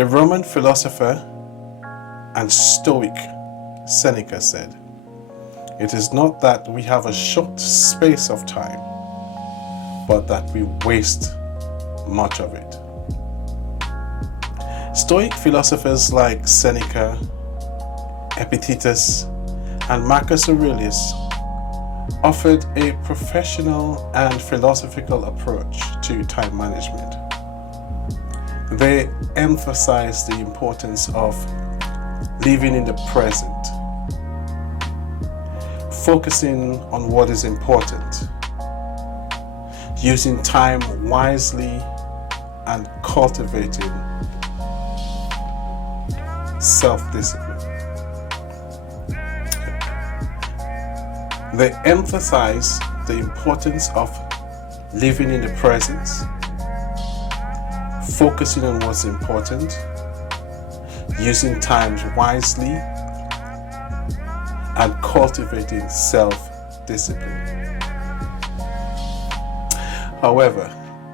The Roman philosopher and Stoic Seneca said, "It is not that we have a short space of time, but that we waste much of it." Stoic philosophers like Seneca, Epictetus, and Marcus Aurelius offered a professional and philosophical approach to time management. They emphasized the importance of living in the present, focusing on what is important, using time wisely, and cultivating self-discipline. They emphasize the importance of living in the present, focusing on what's important, using time wisely, and cultivating self-discipline. However,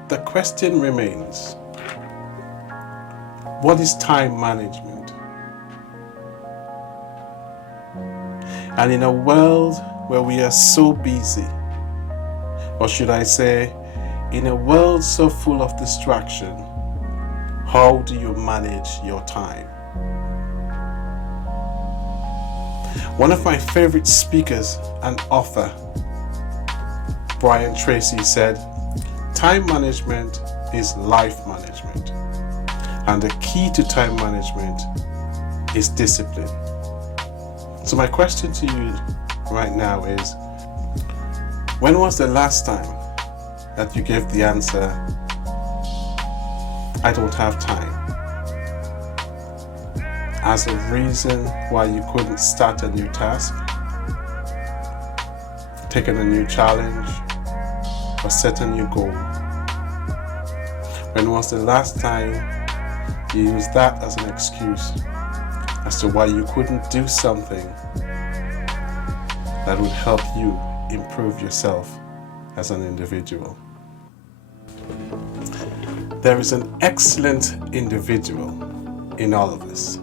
the question remains, what is time management? And in a world where we are so busy, or should I say, in a world so full of distraction, how do you manage your time? One of my favorite speakers and author, Brian Tracy, said, "Time management is life management, and the key to time management is discipline." So my question to you right now is, when was the last time that you gave the answer, "I don't have time," as a reason why you couldn't start a new task, take on a new challenge, or set a new goal? When was the last time you used that as an excuse as to why you couldn't do something that would help you improve yourself as an individual? There is an excellent individual in all of us.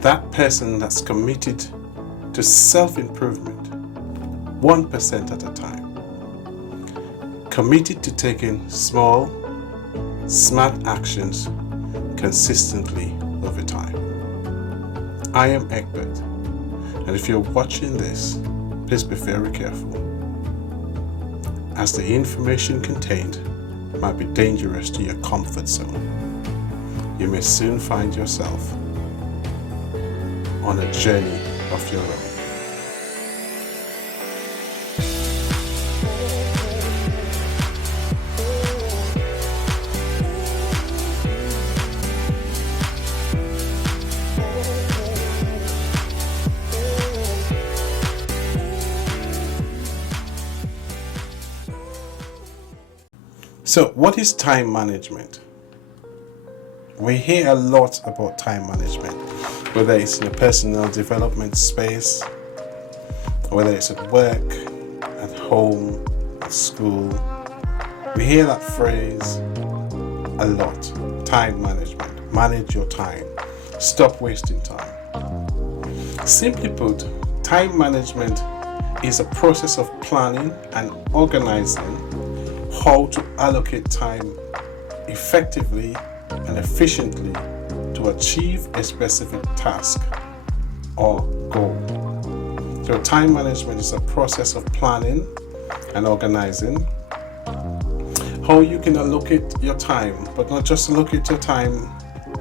That person that's committed to self-improvement, 1% at a time. Committed to taking small, smart actions consistently over time. I am Egbert, and if you're watching this, please be very careful, as the information contained might be dangerous to your comfort zone. You may soon find yourself on a journey of your own. So, what is time management? We hear a lot about time management, whether it's in a personal development space, or whether it's at work, at home, at school. We hear that phrase a lot. Time management. Manage your time. Stop wasting time. Simply put, time management is a process of planning and organizing how to allocate time effectively and efficiently to achieve a specific task or goal. So time management is a process of planning and organizing how you can allocate your time, but not just allocate your time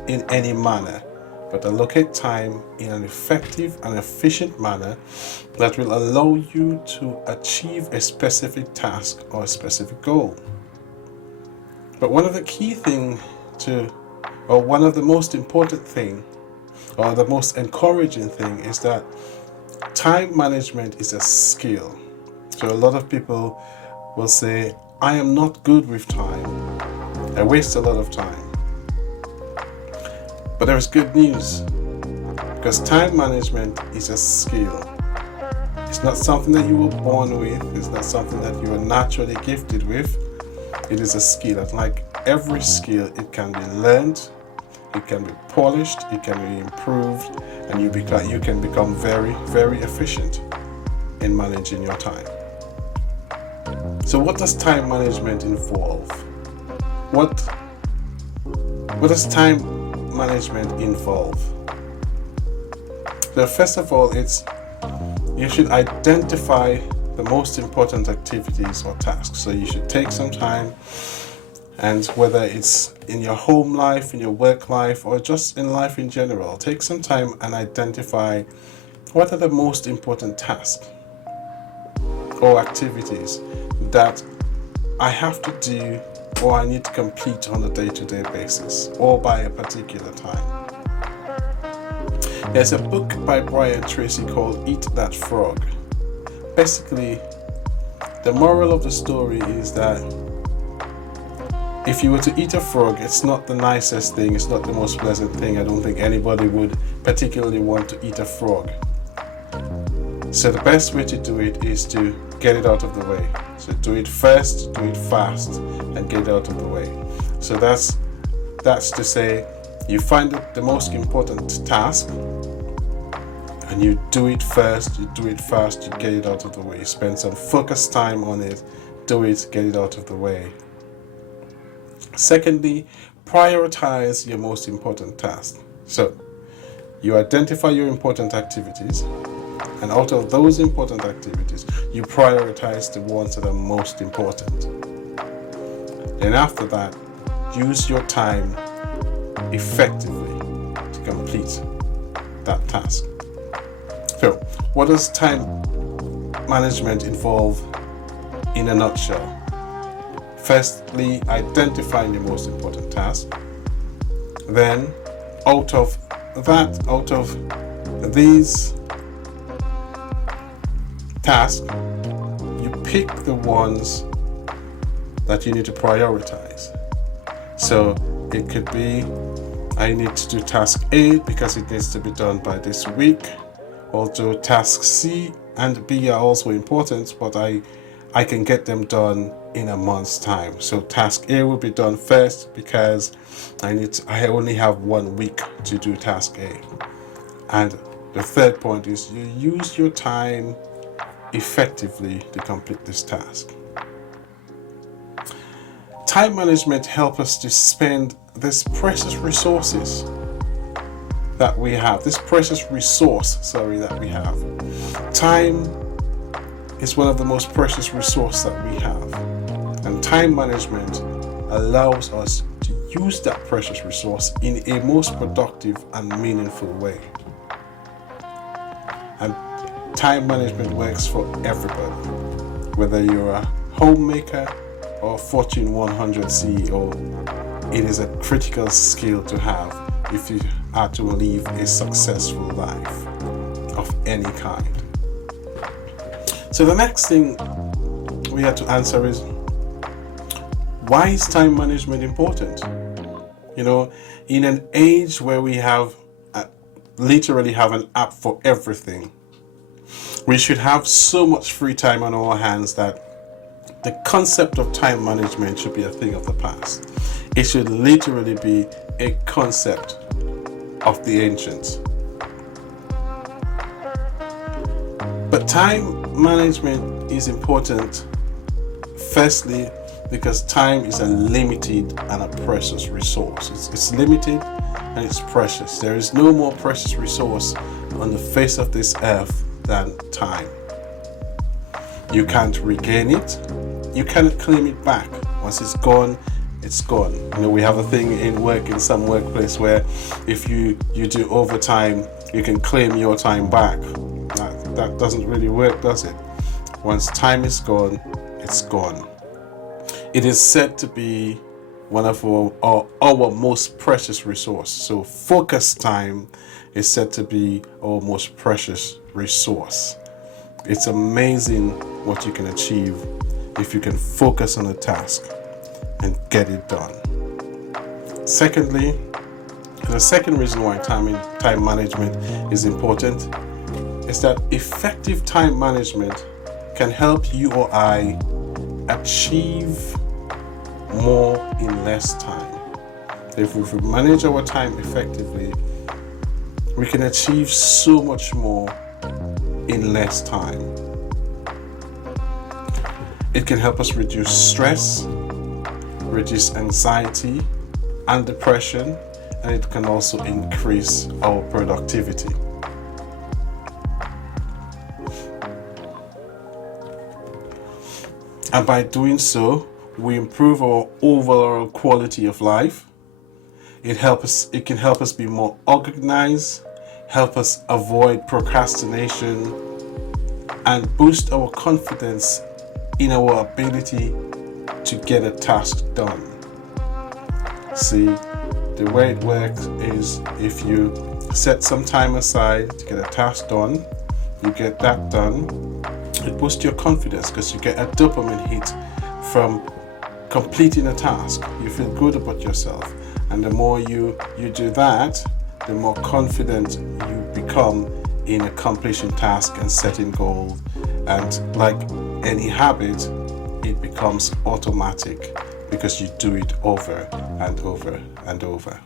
in any manner, but allocate time in an effective and efficient manner that will allow you to achieve a specific task or a specific goal. But one of the key things one of the most important thing, or the most encouraging thing, is that time management is a skill. So a lot of people will say, "I am not good with time. I waste a lot of time." But there is good news, because time management is a skill. It's not something that you were born with. It's not something that you are naturally gifted with. It is a skill. And like every skill, it can be learned, it can be polished, it can be improved, and you can become very, very efficient in managing your time. So what does time management involve? What does time management involve? So first of all, you should identify the most important activities or tasks. So you should take some time, and whether it's in your home life, in your work life, or just in life in general, take some time and identify what are the most important tasks or activities that I have to do or I need to complete on a day-to-day basis or by a particular time. There's a book by Brian Tracy called Eat That Frog. Basically, the moral of the story is that if you were to eat a frog, it's not the nicest thing, it's not the most pleasant thing. I don't think anybody would particularly want to eat a frog. So the best way to do it is to get it out of the way. So do it first, do it fast, and get it out of the way. So that's to say, you find the most important task, and you do it first, you do it fast, you get it out of the way. You spend some focused time on it, do it, get it out of the way. Secondly, prioritize your most important task. So you identify your important activities, and out of those important activities, you prioritize the ones that are most important. Then after that, use your time effectively to complete that task. So, what does time management involve in a nutshell? Firstly, identifying the most important task. Then, out of these tasks, you pick the ones that you need to prioritize. So it could be, I need to do task A because it needs to be done by this week. Although task C and B are also important, but I can get them done in a month's time. So task A will be done first because I only have 1 week to do task A. And the third point is you use your time effectively to complete this task. Time management helps us to spend this precious resources that we have, that we have. Time is one of the most precious resources that we have. And time management allows us to use that precious resource in a most productive and meaningful way. And time management works for everybody, whether you're a homemaker or Fortune 100 CEO. It is a critical skill to have if you are to live a successful life of any kind. So the next thing we have to answer is, why is time management important? You know, in an age where we have literally have an app for everything, we should have so much free time on our hands that the concept of time management should be a thing of the past. It should literally be a concept of the ancients. But time management is important, firstly, because time is a limited and a precious resource. It's limited and it's precious. There is no more precious resource on the face of this earth than time. You can't regain it. You cannot claim it back. Once it's gone, it's gone. You know, we have a thing in some workplace where if you do overtime, you can claim your time back. That doesn't really work, does it? Once time is gone, it's gone. It is said to be one of our most precious resource. So focus time is said to be our most precious resource. It's amazing what you can achieve if you can focus on a task and get it done. Secondly, the second reason why time management is important is that effective time management can help you or I achieve more in less time. If we manage our time effectively, we can achieve so much more in less time. It can help us reduce stress, reduce anxiety and depression, and it can also increase our productivity. And by doing so, we improve our overall quality of life. It can help us be more organized, help us avoid procrastination, and boost our confidence in our ability to get a task done. See, the way it works is if you set some time aside to get a task done, you get that done, it boosts your confidence because you get a dopamine hit from completing a task. You feel good about yourself, and the more you do that, the more confident you become in accomplishing tasks and setting goals. And like any habit, it becomes automatic because you do it over and over and over.